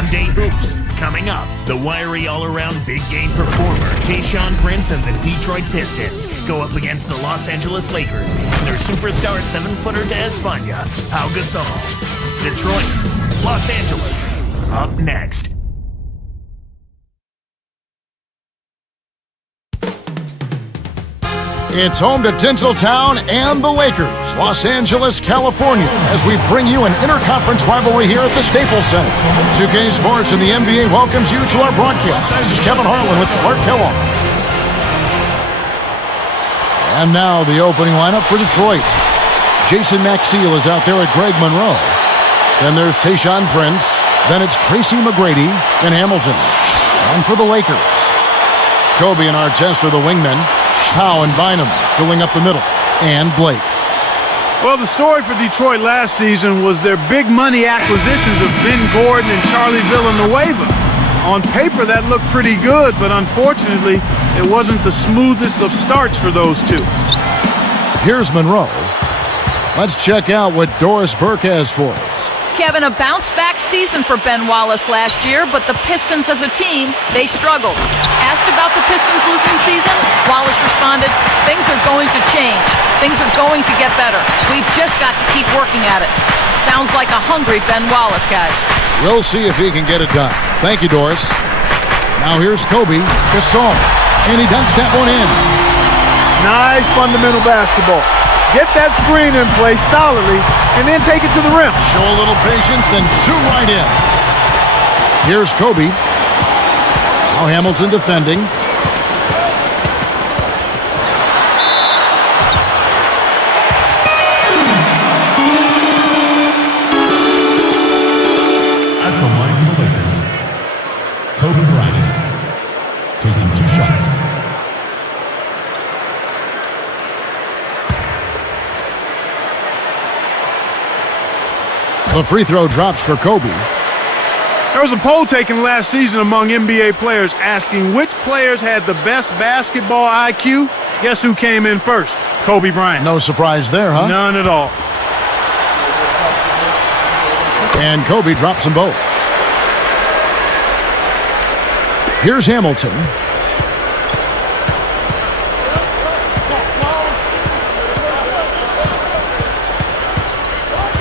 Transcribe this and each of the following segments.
One-day hoops. Coming up, the wiry all-around big-game performer, Tayshaun Prince and the Detroit Pistons go up against the Los Angeles Lakers and their superstar 7-footer to Espana, Pau Gasol. Detroit, Los Angeles, up next. It's home to Tinseltown and the Lakers, Los Angeles, California, as we bring you an interconference rivalry here at the Staples Center. 2K Sports and the NBA welcomes you to our broadcast. This is Kevin Harlan with Clark Kellogg. And now the opening lineup for Detroit. Jason Maxiell is out there at Greg Monroe. Then there's Tayshaun Prince. Then it's Tracy McGrady and Hamilton. And for the Lakers, Kobe and Artest are the wingmen. Pau and Bynum filling up the middle, and Blake. Well, the story for Detroit last season was their big money acquisitions of Ben Gordon and Charlie Villanueva. On paper, that looked pretty good, but unfortunately, it wasn't the smoothest of starts for those two. Here's Monroe. Let's check out what Doris Burke has for us. Kevin, a bounce-back season for Ben Wallace last year, but the Pistons as a team, they struggled. Asked about the Pistons' losing season, Wallace responded, "Things are going to change. Things are going to get better. We've just got to keep working at it." Sounds like a hungry Ben Wallace, guys. We'll see if he can get it done. Thank you, Doris. Now here's Kobe Gasol, and he dunks that one in. Nice fundamental basketball. Get that screen in place solidly, and then take it to the rim. Show a little patience, then shoot right in. Here's Kobe. Now Hamilton defending. At the line for the Lakers, Kobe Bryant taking 2 shots. The free throw drops for Kobe. There was a poll taken last season among NBA players asking which players had the best basketball IQ. Guess who came in first? Kobe Bryant. No surprise there, huh? None at all. And Kobe drops them both. Here's Hamilton.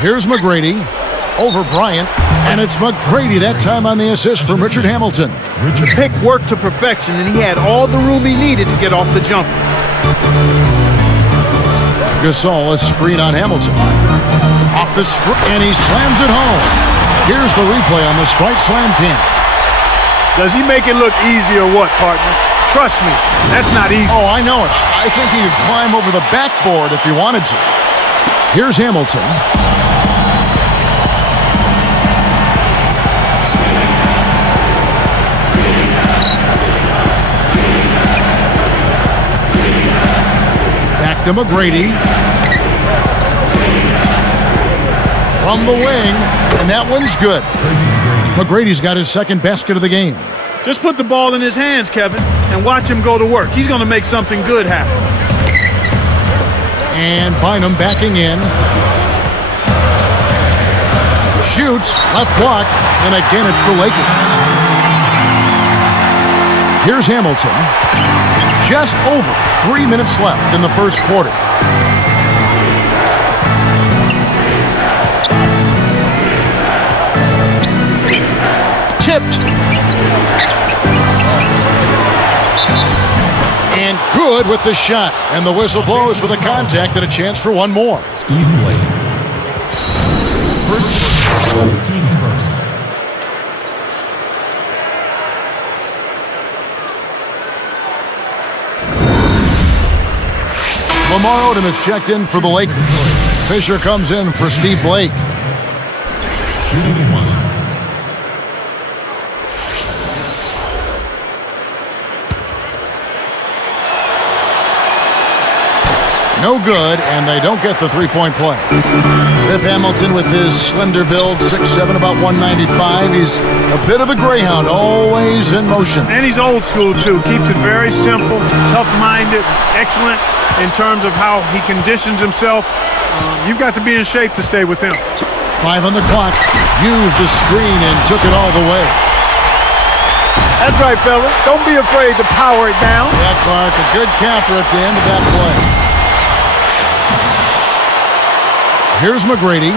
Here's McGrady. Over Bryant, and it's McGrady that time on the assist from Richard Hamilton. The pick worked to perfection, and he had all the room he needed to get off the jumper. Gasol, a screen on Hamilton. Off the screen, and he slams it home. Here's the replay on the Sprite Slam Cam. Does he make it look easy or what, partner? Trust me, that's not easy. Oh, I know it. I think he could climb over the backboard if he wanted to. Here's Hamilton. To McGrady from the wing, and that one's good. McGrady's got his second basket of the game. Just put the ball in his hands, Kevin, and watch him go to work. He's going to make something good happen. And Bynum backing in. Shoots, left block, and again it's the Lakers. Here's Hamilton. Just over 3 minutes left in the first quarter. Tipped. And good with the shot. And the whistle blows for the contact and a chance for one more. Steve Blake. First, teams first. Lamar Odom is checked in for the Lakers. Fisher comes in for Steve Blake. Shooting one. No good, and they don't get the three-point play. Rip Hamilton with his slender build, 6'7", about 195. He's a bit of a greyhound, always in motion. And he's old school, too. Keeps it very simple, tough-minded, excellent in terms of how he conditions himself. You've got to be in shape to stay with him. 5 on the clock. Used the screen and took it all the way. That's right, fella. Don't be afraid to power it down. Yeah, Clark, a good capper at the end of that play. Here's McGrady.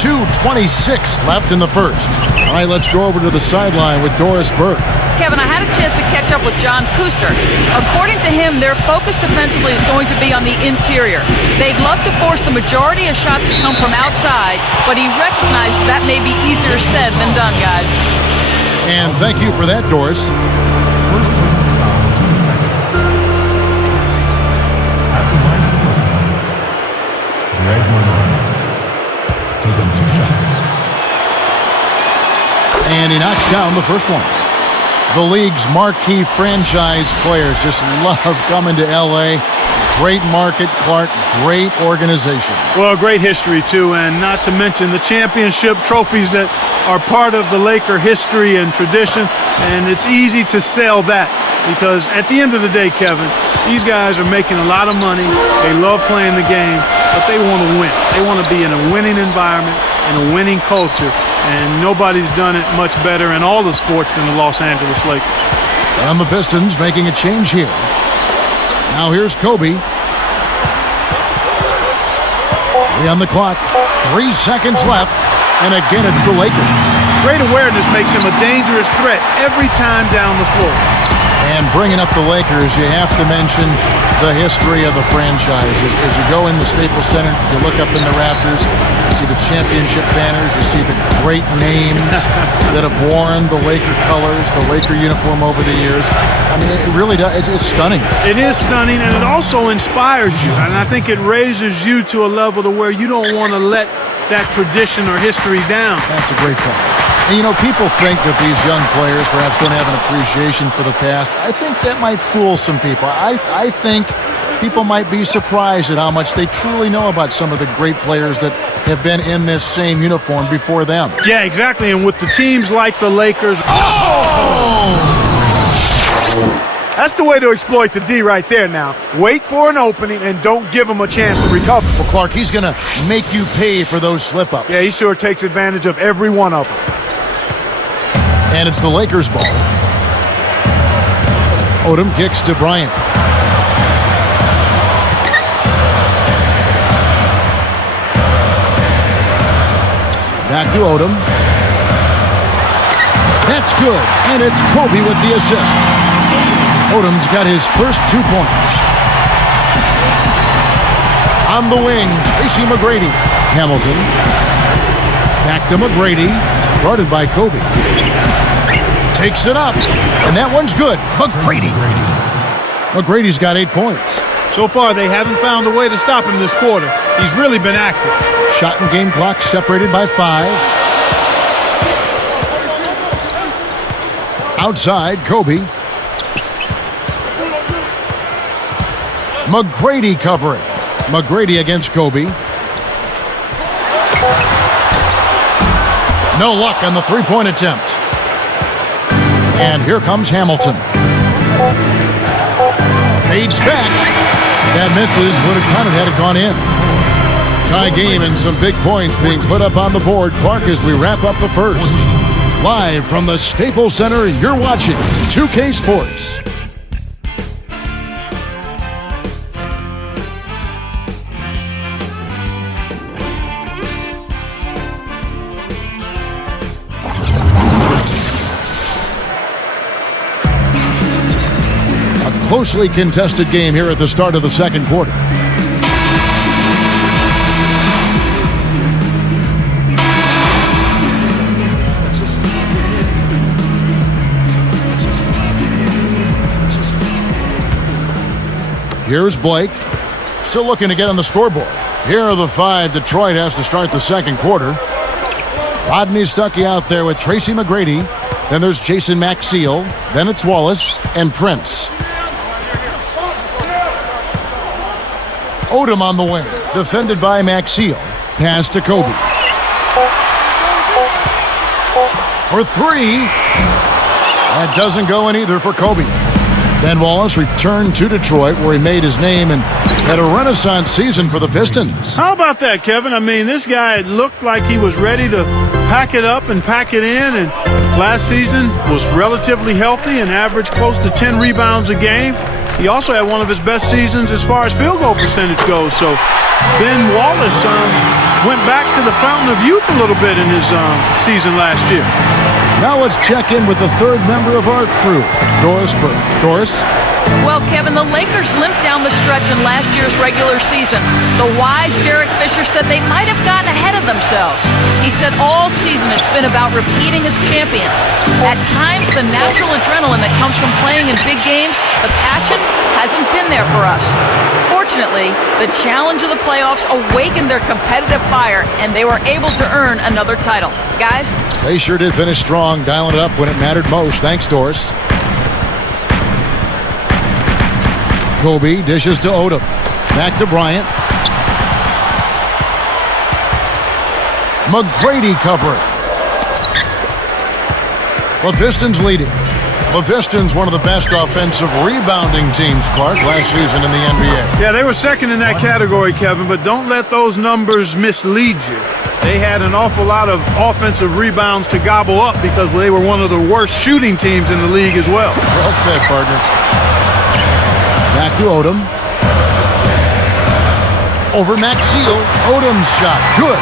2:26 left in the first. All right, let's go over to the sideline with Doris Burke. Kevin, I had a chance to catch up with John Kuster. According to him, their focus defensively is going to be on the interior. They'd love to force the majority of shots to come from outside, but he recognizes that may be easier said than done, guys. And thank you for that, Doris. First personal foul to the second. At the line of the personal foul, Greg Monroe. Taking 2 shots. And he knocks down the first one. The league's marquee franchise players just love coming to L.A. Great market, Clark. Great organization. Well, great history, too, and not to mention the championship trophies that are part of the Laker history and tradition, and it's easy to sell that because at the end of the day, Kevin, these guys are making a lot of money. They love playing the game, but they want to win. They want to be in a winning environment and a winning culture, and nobody's done it much better in all the sports than the Los Angeles Lakers. And the Pistons making a change here. Now here's Kobe. 3 on the clock. 3 seconds left. And again, it's the Lakers. Great awareness makes him a dangerous threat every time down the floor. And bringing up the Lakers, you have to mention the history of the franchise. As you go in the Staples Center, you look up in the rafters, you see the championship banners, you see the great names that have worn the Laker colors, the Laker uniform over the years. I mean, it really does. It's stunning. It is stunning, and it also inspires you. And I think it raises you to a level to where you don't want to let that tradition or history down. That's a great point. And, you know, people think that these young players perhaps don't have an appreciation for the past. I think that might fool some people. I think people might be surprised at how much they truly know about some of the great players that have been in this same uniform before them. Yeah, exactly. And with the teams like the Lakers. That's the way to exploit the D right there now. Wait for an opening and don't give him a chance to recover. Well, Clark, he's going to make you pay for those slip-ups. Yeah, he sure takes advantage of every one of them. And it's the Lakers' ball. Odom kicks to Bryant. Back to Odom. That's good. And it's Kobe with the assist. Odom's got his first 2 points. On the wing, Tracy McGrady. Hamilton. Back to McGrady. Guarded by Kobe. Takes it up. And that one's good. McGrady. McGrady's got 8 points. So far, they haven't found a way to stop him this quarter. He's really been active. Shot and game clock separated by 5. Outside, Kobe. McGrady covering. McGrady against Kobe. No luck on the 3-point attempt. And here comes Hamilton. Fades back. That misses. Would have counted had it gone in. Tie game and some big points being put up on the board. Clark, as we wrap up the first. Live from the Staples Center, you're watching 2K Sports. Closely contested game here at the start of the second quarter. Here's Blake. Still looking to get on the scoreboard. Here are the 5 Detroit has to start the second quarter. Rodney Stuckey out there with Tracy McGrady. Then there's Jason Maxiell. Then it's Wallace and Prince. Odom on the wing, defended by Maxiell. Pass to Kobe. For 3. That doesn't go in either for Kobe. Ben Wallace returned to Detroit, where he made his name and Had a renaissance season for the Pistons. How about that, Kevin? I mean, this guy looked like he was ready to pack it up and pack it in, and last season was relatively healthy and averaged close to 10 rebounds a game. He also had one of his best seasons as far as field goal percentage goes. So Ben Wallace went back to the fountain of youth a little bit in his season last year. Now let's check in with the third member of our crew, Doris Burke. Doris? Well, Kevin, the Lakers limped down the stretch in last year's regular season. The wise Derek Fisher said they might have gotten ahead of themselves. He said all season it's been about repeating as champions. At times, the natural adrenaline that comes from playing in big games, the passion, hasn't been there for us. Fortunately, the challenge of the playoffs awakened their competitive fire, and they were able to earn another title. Guys? They sure did finish strong, dialing it up when it mattered most. Thanks, Doris. Kobe dishes to Odom. Back to Bryant. McGrady covering. The Pistons leading. The Pistons, one of the best offensive rebounding teams, Clark, last season in the NBA. Yeah, they were second in that category, Kevin, but don't let those numbers mislead you. They had an awful lot of offensive rebounds to gobble up because they were one of the worst shooting teams in the league as well. Well said, partner. Back to Odom. Over Maxiel. Odom's shot. Good.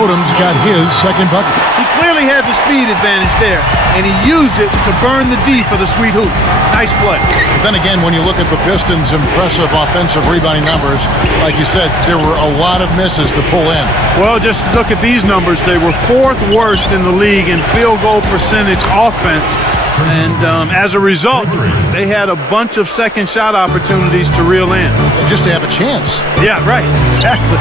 Odom's got his second bucket. He clearly had the speed advantage there, and he used it to burn the D for the sweet hoop. Nice play. But then again, when you look at the Pistons' impressive offensive rebounding numbers, like you said, there were a lot of misses to pull in. Well, just look at these numbers. They were fourth worst in the league in field goal percentage offense. And as a result, they had a bunch of second shot opportunities to reel in. Just to have a chance. Yeah, right. Exactly.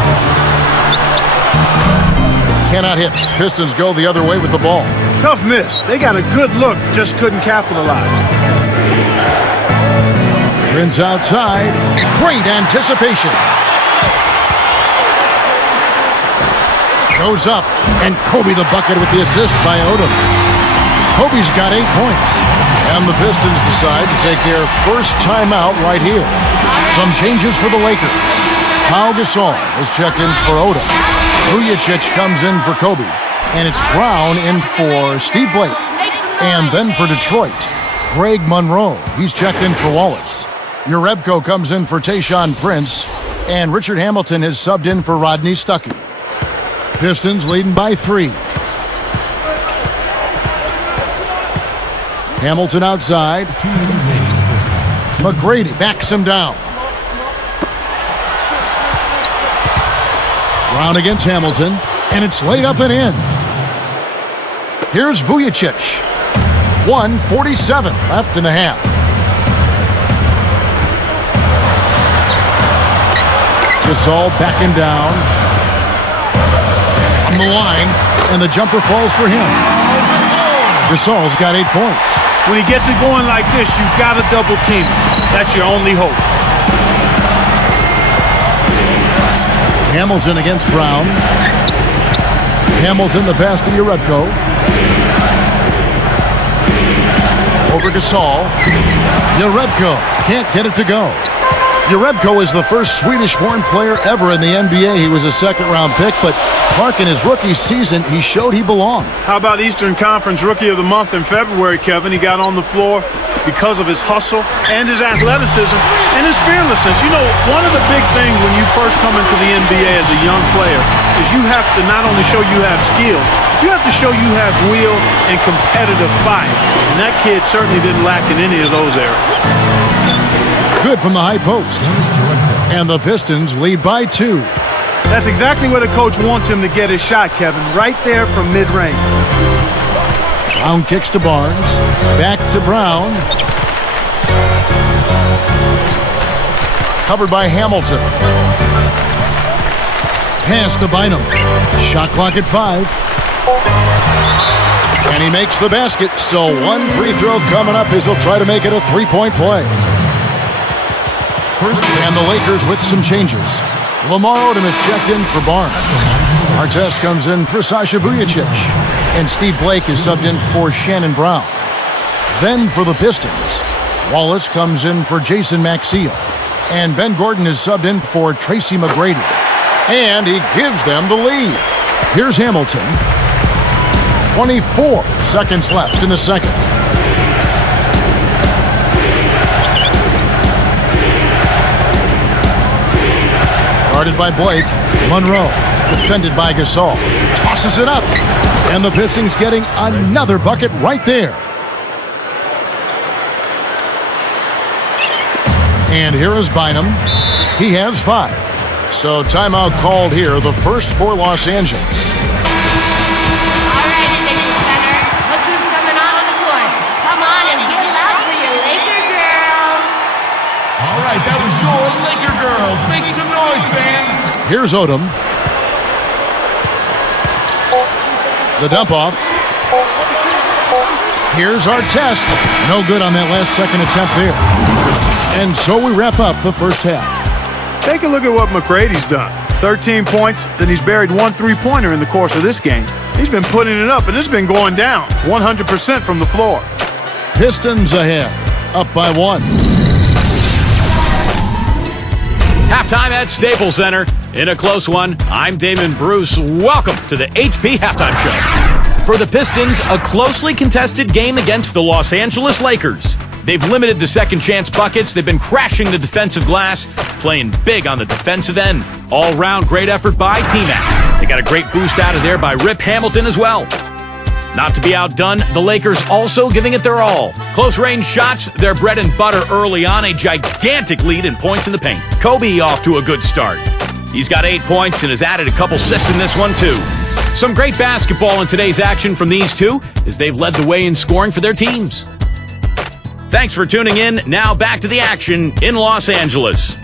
Cannot hit. Pistons go the other way with the ball. Tough miss. They got a good look, just couldn't capitalize. Prince outside. Great anticipation. Goes up, and Kobe the bucket with the assist by Odom. Kobe's got 8 points. And the Pistons decide to take their first timeout right here. Some changes for the Lakers. Pau Gasol is checked in for Odom. Vujacic comes in for Kobe. And it's Brown in for Steve Blake. And then for Detroit, Greg Monroe. He's checked in for Wallace. Jerebko comes in for Tayshaun Prince. And Richard Hamilton is subbed in for Rodney Stuckey. Pistons leading by 3. Hamilton outside. McGrady backs him down. Brown against Hamilton, and it's laid up and in. Here's Vujacic. 1:47 left in the half. Gasol backing down. On the line, and the jumper falls for him. Gasol's got 8 points. When he gets it going like this, you've got to double team him. That's your only hope. Hamilton against Brown. Hamilton, the pass to Jerebko. Over Gasol. Jerebko can't get it to go. Jerebko is the first Swedish-born player ever in the NBA. He was a second-round pick, but Clark, in his rookie season, he showed he belonged. How about Eastern Conference Rookie of the Month in February, Kevin? He got on the floor because of his hustle and his athleticism and his fearlessness. You know, one of the big things when you first come into the NBA as a young player is you have to not only show you have skill, but you have to show you have will and competitive fire. And that kid certainly didn't lack in any of those areas. Good from the high post. And the Pistons lead by 2. That's exactly where the coach wants him to get his shot, Kevin. Right there from mid-range. Brown kicks to Barnes. Back to Brown. Covered by Hamilton. Pass to Bynum. Shot clock at 5. And he makes the basket. So one free throw coming up as he'll try to make it a 3-point play. And the Lakers with some changes. Lamar Odom is checked in for Barnes. Artest comes in for Sasha Vujacic. And Steve Blake is subbed in for Shannon Brown. Then for the Pistons, Wallace comes in for Jason Maxiel. And Ben Gordon is subbed in for Tracy McGrady. And he gives them the lead. Here's Hamilton. 24 seconds left in the second. Guarded by Blake. Monroe, defended by Gasol. Tosses it up. And the Pistons getting another bucket right there. And here is Bynum. He has 5. So timeout called here, the first for Los Angeles. All right, Lakers center. Look who's coming on the court. Come on and get loud for your Laker girls. All right, that was your Laker girls. Make some noise, fans. Here's Odom. The dump off. Here's Artest. No good on that last second attempt there. And so we wrap up the first half. Take a look at what McGrady's done. 13 points, then he's buried 1 3-pointer in the course of this game. He's been putting it up, and it's been going down 100% from the floor. Pistons ahead, up by 1. Halftime at Staples Center. In a close one, I'm Damon Bruce. Welcome to the HP Halftime Show. For the Pistons, a closely contested game against the Los Angeles Lakers. They've limited the second chance buckets. They've been crashing the defensive glass, playing big on the defensive end. All-round great effort by T-Mac. They got a great boost out of there by Rip Hamilton as well. Not to be outdone, the Lakers also giving it their all. Close-range shots, their bread and butter early on, a gigantic lead in points in the paint. Kobe off to a good start. He's got 8 points and has added a couple assists in this one, too. Some great basketball in today's action from these two as they've led the way in scoring for their teams. Thanks for tuning in. Now back to the action in Los Angeles.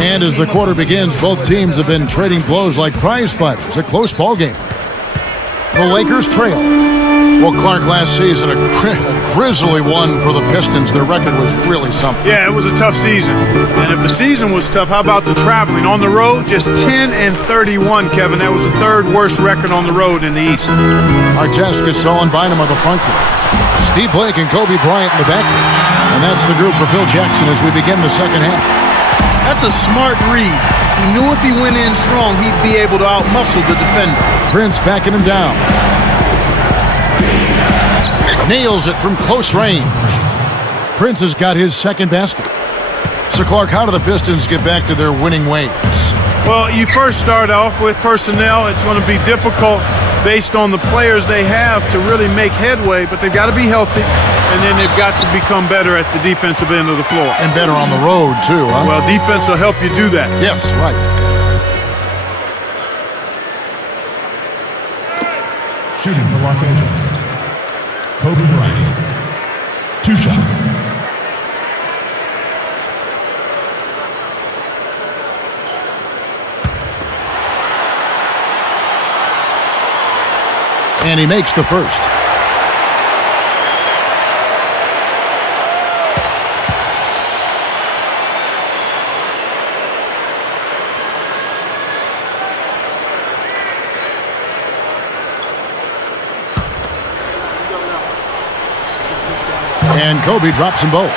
And as the quarter begins, both teams have been trading blows like prize fighters. A close ball game. The Lakers trail. Well, Clark, last season, a grisly one for the Pistons. Their record was really something. Yeah, it was a tough season. And if the season was tough, how about the traveling? On the road, just 10-31, Kevin. That was the 3rd worst record on the road in the East. Artest, Gasol, and Bynum are the front court. Steve Blake and Kobe Bryant in the back. And that's the group for Phil Jackson as we begin the second half. That's a smart read. He knew if he went in strong, he'd be able to outmuscle the defender. Prince backing him down. Nails it from close range. Prince has got his second basket. So, Clark, how do the Pistons get back to their winning ways? Well, you first start off with personnel. It's going to be difficult based on the players they have to really make headway, but they've got to be healthy, and then they've got to become better at the defensive end of the floor. And better on the road, too, huh? Well, defense will help you do that. Yes, right. Shooting for Los Angeles. Kobe Bryant. 2 shots. And he makes the first. And Kobe drops them both.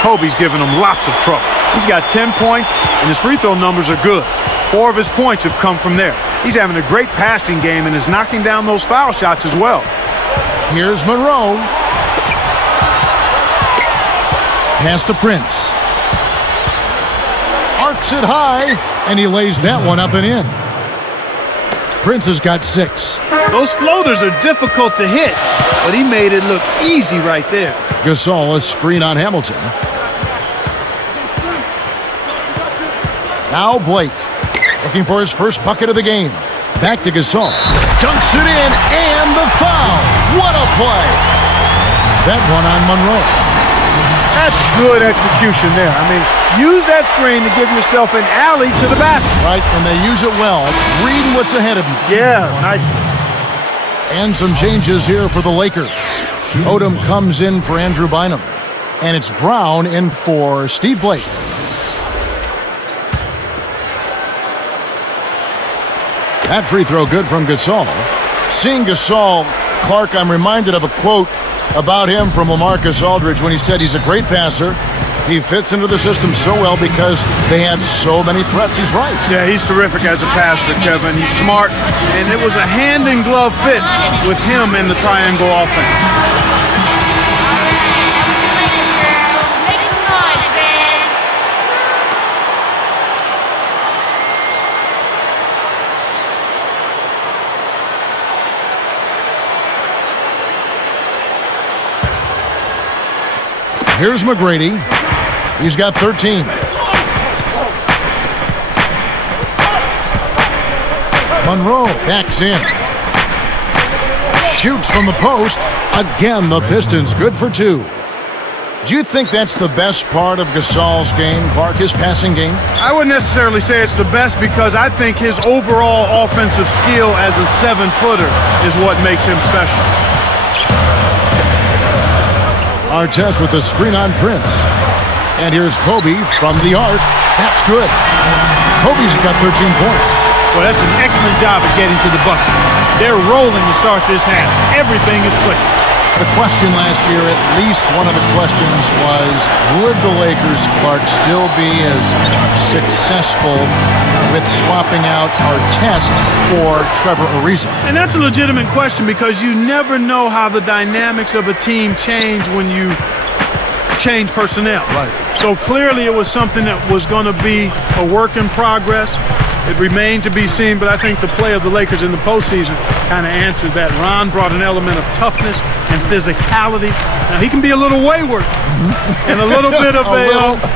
Kobe's giving them lots of trouble. He's got 10 points, and his free throw numbers are good. 4 of his points have come from there. He's having a great passing game and is knocking down those foul shots as well. Here's Monroe. Pass to Prince. Arcs it high, and he lays that one up and in. Prince has got 6. Those floaters are difficult to hit, but he made it look easy right there. Gasol, a screen on Hamilton. Now Blake, looking for his first bucket of the game. Back to Gasol. Dunks it in, and the foul. What a play. That one on Monroe. That's good execution there. I mean, use that screen to give yourself an alley to the basket. Right, and they use it well. It's reading what's ahead of you. Yeah, nice. And some changes here for the Lakers. Odom comes in for Andrew Bynum. And it's Brown in for Steve Blake. That free throw good from Gasol. Seeing Gasol Clark, I'm reminded of a quote about him from LaMarcus Aldridge when he said he's a great passer. He fits into the system so well because they had so many threats. He's right. Yeah, he's terrific as a passer, Kevin. He's smart, and it was a hand-in-glove fit with him in the triangle offense. Make some noise, man. Here's McGrady. He's got 13. Monroe backs in. Shoots from the post. Again, the Pistons good for 2. Do you think that's the best part of Gasol's game, Clark, his passing game? I wouldn't necessarily say it's the best because I think his overall offensive skill as a 7-footer is what makes him special. Artest with the screen on Prince. And here's Kobe from the arc. That's good. Kobe's got 13 points. Well, that's an excellent job at getting to the bucket. They're rolling to start this half. Everything is clicking. The question last year, at least one of the questions was, would the Lakers, Clark, still be as successful with swapping out Artest for Trevor Ariza? And that's a legitimate question because you never know how the dynamics of a team change when you change personnel. Right. So clearly it was something that was going to be a work in progress. It remained to be seen, but I think the play of the Lakers in the postseason kind of answered that. Ron brought an element of toughness and physicality. Now, he can be a little wayward and a little bit of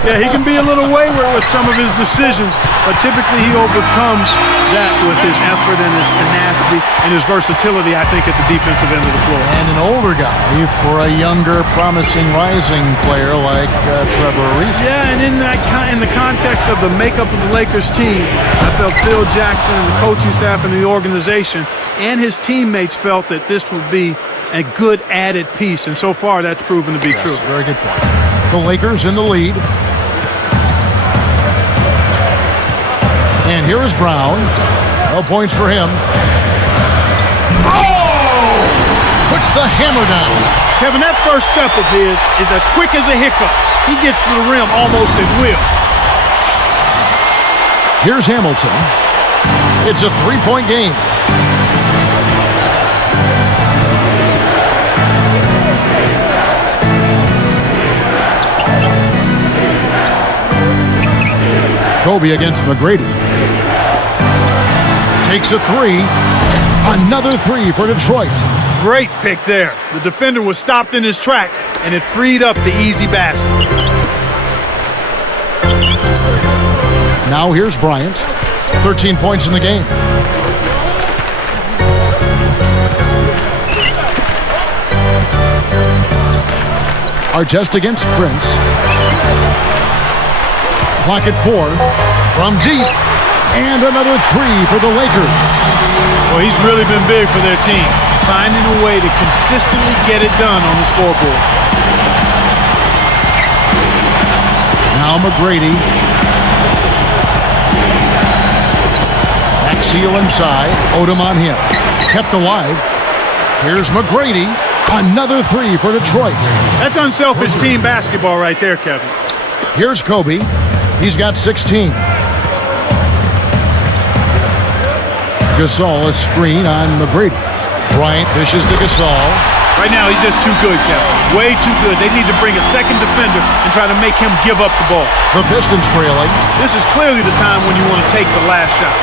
he can be a little wayward with some of his decisions, but typically he overcomes that with his effort and his tenacity and his versatility, I think, at the defensive end of the floor. And an older guy for a younger, promising, rising player like Trevor Ariza. Yeah, and in the context of the makeup of the Lakers team, I felt Phil Jackson and the coaching staff and the organization and his teammates felt that this would be a good added piece, and so far that's proven to be true. Very good point. The Lakers in the lead. And here is Brown. No points for him. Oh! Puts the hammer down. Kevin, that first step of his is as quick as a hiccup. He gets to the rim almost at will. Here's Hamilton. It's a 3-point game. Kobe against McGrady. Takes a 3. Another 3 for Detroit. Great pick there. The defender was stopped in his track, and it freed up the easy basket. Now here's Bryant. 13 points in the game. Artest against Prince. Clock at 4. From deep. And another 3 for the Lakers. Well, he's really been big for their team, finding a way to consistently get it done on the scoreboard. Now McGrady. Seal inside. Odom on him. Kept alive. Here's McGrady. Another 3 for Detroit. That's unselfish team basketball right there, Kevin. Here's Kobe. He's got 16. Gasol, a screen on McGrady. Bryant dishes to Gasol. Right now, he's just too good, Kevin. Way too good. They need to bring a second defender and try to make him give up the ball. The Pistons trailing. This is clearly the time when you want to take the last shot.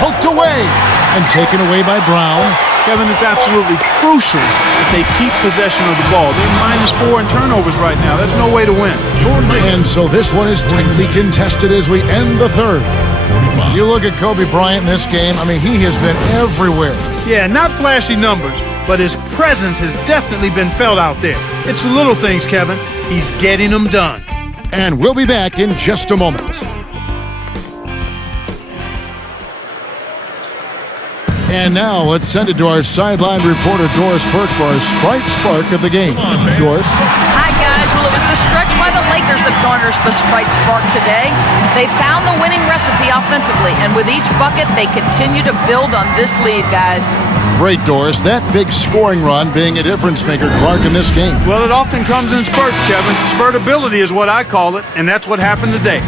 Poked away and taken away by Brown. Kevin, it's absolutely crucial that they keep possession of the ball. They're -4 in turnovers right now. There's no way to win. And so this one is tightly contested as we end the third. You look at Kobe Bryant in this game, I mean, he has been everywhere. Yeah, not flashy numbers, but his presence has definitely been felt out there. It's the little things, Kevin. He's getting them done. And we'll be back in just a moment. And now let's send it to our sideline reporter, Doris Burke, for our Sprite Spark of the game. Doris? Hi, guys. Well, it was the stretch by the Lakers Lakers have garnished the bright spark today. They found the winning recipe offensively, and with each bucket, they continue to build on this lead, guys. Great, Doris. That big scoring run being a difference maker, Clark, in this game. Well, it often comes in spurts, Kevin. Spurtability is what I call it, and that's what happened today.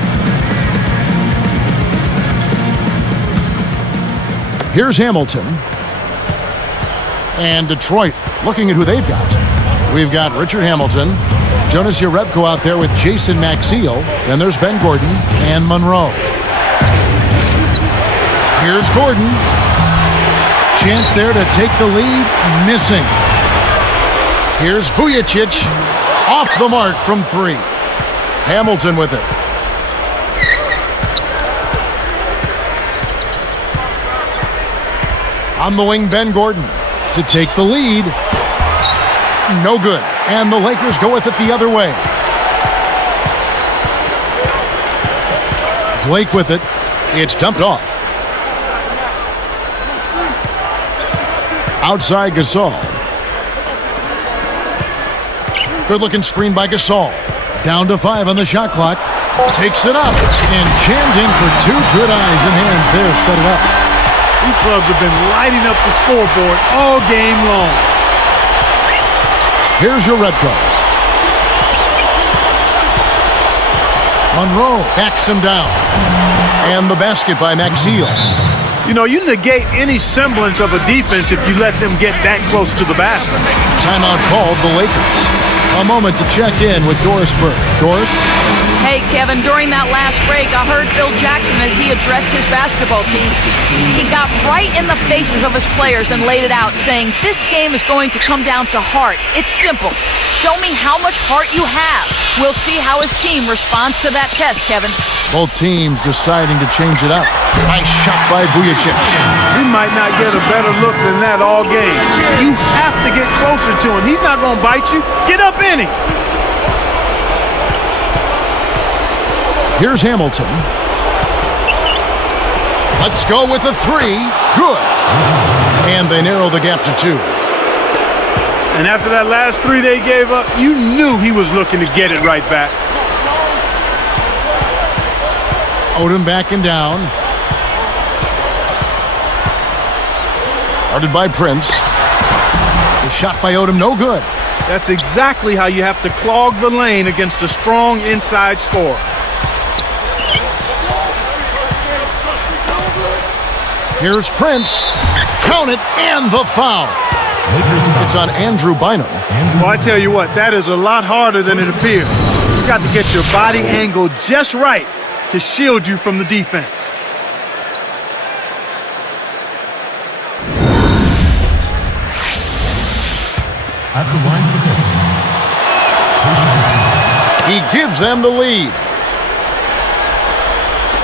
Here's Hamilton. And Detroit looking at who they've got. We've got Richard Hamilton, Jonas Jerebko out there with Jason Maxiel. Then there's Ben Gordon and Monroe. Here's Gordon. Chance there to take the lead. Missing. Here's Vujicic. Off the mark from 3. Hamilton with it. On the wing, Ben Gordon to take the lead. No good. And the Lakers go with it the other way. Blake with it. It's dumped off. Outside Gasol. Good-looking screen by Gasol. Down to 5 on the shot clock. Takes it up and jammed in for 2 good eyes and hands there. Set it up. These clubs have been lighting up the scoreboard all game long. Here's Jerebko. Monroe backs him down. And the basket by Maxiel. You know, you negate any semblance of a defense if you let them get that close to the basket. Timeout called the Lakers. A moment to check in with Doris Burke. Doris? Hey, Kevin, during that last break, I heard Phil Jackson as he addressed his basketball team. He got right in the faces of his players and laid it out, saying, this game is going to come down to heart. It's simple. Show me how much heart you have. We'll see how his team responds to that test, Kevin. Both teams deciding to change it up. Nice shot by Vujicic. He might not get a better look than that all game. You have to get closer to him. He's not going to bite you. Get up in him. Here's Hamilton. Let's go with a 3. Good. And they narrow the gap to 2. And after that last 3 they gave up, you knew he was looking to get it right back. Odom backing down. Guarded by Prince. The shot by Odom, no good. That's exactly how you have to clog the lane against a strong inside scorer. Here's Prince. Count it, and the foul. It's on Andrew Bynum. Well, I tell you what, that is a lot harder than it appears. You got to get your body angle just right to shield you from the defense. At the line for the Pistons, He gives them the lead.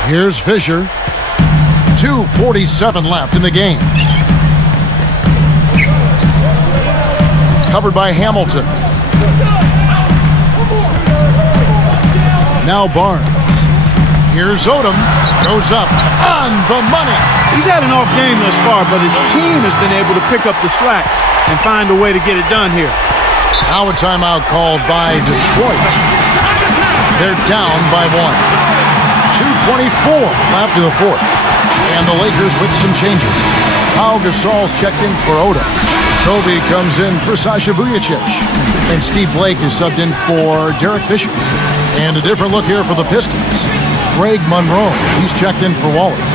Here's Fisher. 2:47 left in the game. Covered by Hamilton. Now Barnes. Here's Odom. Goes up on the money. He's had an off game thus far, but his team has been able to pick up the slack and find a way to get it done here. Now a timeout called by Detroit. They're down by 1. 2:24 left in the fourth. And the Lakers with some changes. Pau Gasol's checked in for Odom. Kobe comes in for Sasha Vujicic. And Steve Blake is subbed in for Derek Fisher. And a different look here for the Pistons. Greg Monroe, he's checked in for Wallace.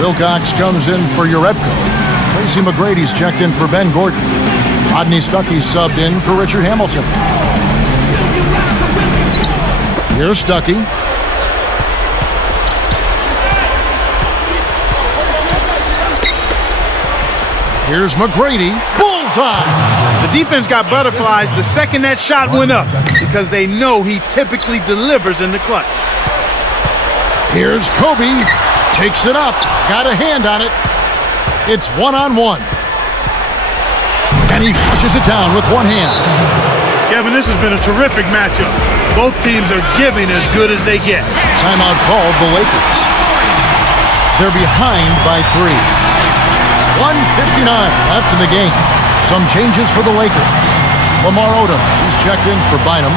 Wilcox comes in for Jerebko. Tracy McGrady's checked in for Ben Gordon. Rodney Stuckey subbed in for Richard Hamilton. Here's Stuckey. Here's McGrady. Bullseye! The defense got butterflies the second that shot went up because they know he typically delivers in the clutch. Here's Kobe. Takes it up. Got a hand on it. It's 1-on-1. And he flushes it down with one hand. Kevin, this has been a terrific matchup. Both teams are giving as good as they get. Timeout called the Lakers. They're behind by 3. 1:59 left in the game. Some changes for the Lakers. Lamar Odom, he's checked in for Bynum.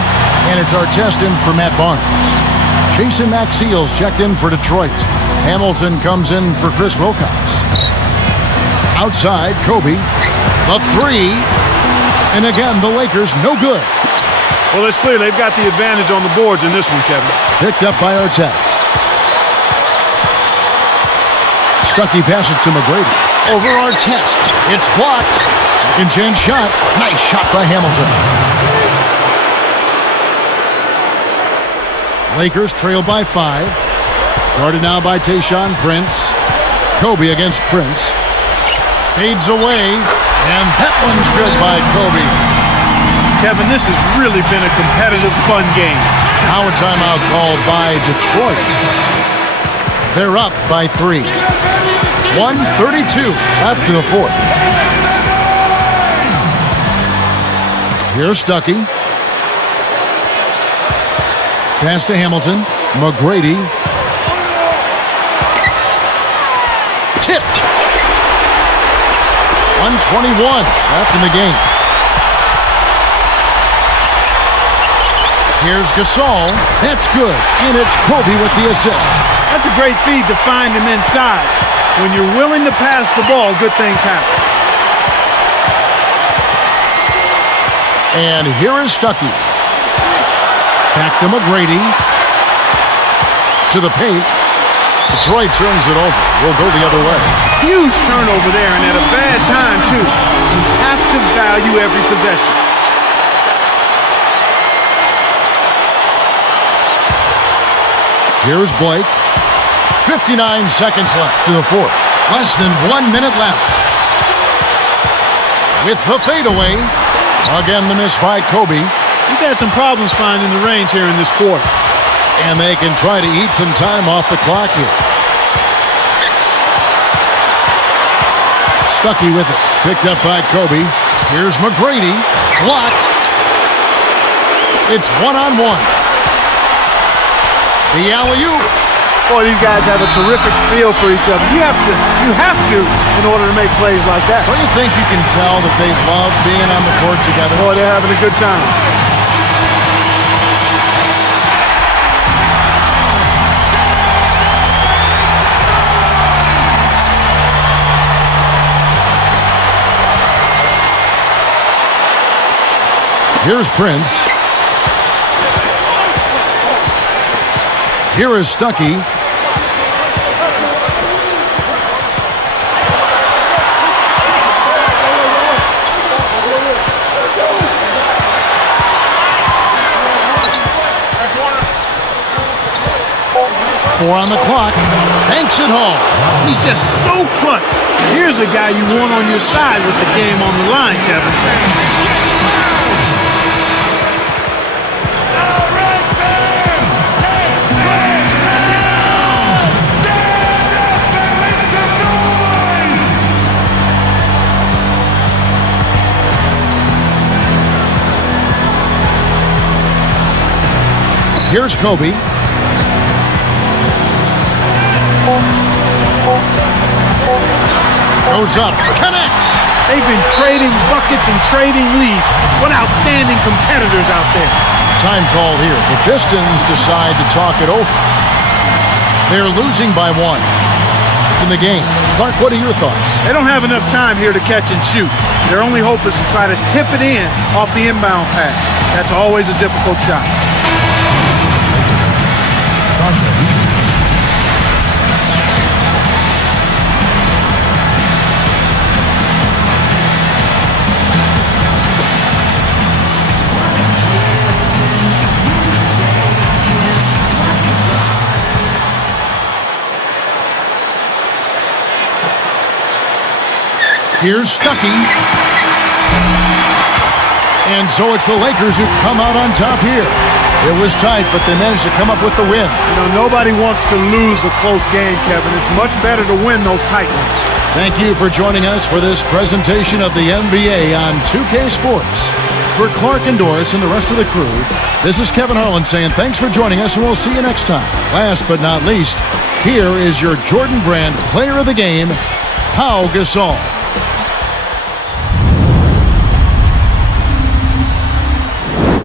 And it's Artest in for Matt Barnes. Jason Maxiel's checked in for Detroit. Hamilton comes in for Chris Wilcox. Outside, Kobe. The three. And again, the Lakers no good. Well, it's clear they've got the advantage on the boards in this one, Kevin. Picked up by Artest. Stuckey passes to McGrady. Over Artest. It's blocked. Second chance shot. Nice shot by Hamilton. Lakers trail by 5. Guarded now by Tayshaun Prince. Kobe against Prince. Fades away. And that one's good by Kobe. Kevin, this has really been a competitive, fun game. Now a timeout called by Detroit. They're up by 3. 1:32 left to the fourth. Here's Stuckey. Pass to Hamilton. McGrady. Tipped. 1:21 left in the game. Here's Gasol. That's good. And it's Kobe with the assist. That's a great feed to find him inside. When you're willing to pass the ball, good things happen. And here is Stuckey. Back to McGrady. To the paint. Detroit turns it over. We'll go the other way. Huge turnover there, and at a bad time, too. You have to value every possession. Here's Blake. 59 seconds left to the fourth. Less than 1 minute left. With the fadeaway. Again, the miss by Kobe. He's had some problems finding the range here in this quarter. And they can try to eat some time off the clock here. Stuckey with it. Picked up by Kobe. Here's McGrady. Blocked. It's one-on-one. The alley-oop. Boy, these guys have a terrific feel for each other. You have to in order to make plays like that. Don't you think you can tell that they love being on the court together? Boy, they're having a good time. Here's Prince. Here is Stuckey. Four on the clock. Banks it home. He's just so clutch. Here's a guy you want on your side with the game on the line, Kevin. Here's Kobe. Goes up. Connects. They've been trading buckets and trading leads. What outstanding competitors out there. Time called here. The Pistons decide to talk it over. They're losing by 1 in the game. Clark, what are your thoughts? They don't have enough time here to catch and shoot. Their only hope is to try to tip it in off the inbound pass. That's always a difficult shot. Here's Stuckey. And so it's the Lakers who come out on top here. It was tight, but they managed to come up with the win. You know, nobody wants to lose a close game, Kevin. It's much better to win those tight ones. Thank you for joining us for this presentation of the NBA on 2K Sports. For Clark and Doris and the rest of the crew, this is Kevin Harlan saying thanks for joining us, and we'll see you next time. Last but not least, here is your Jordan Brand Player of the Game, Pau Gasol.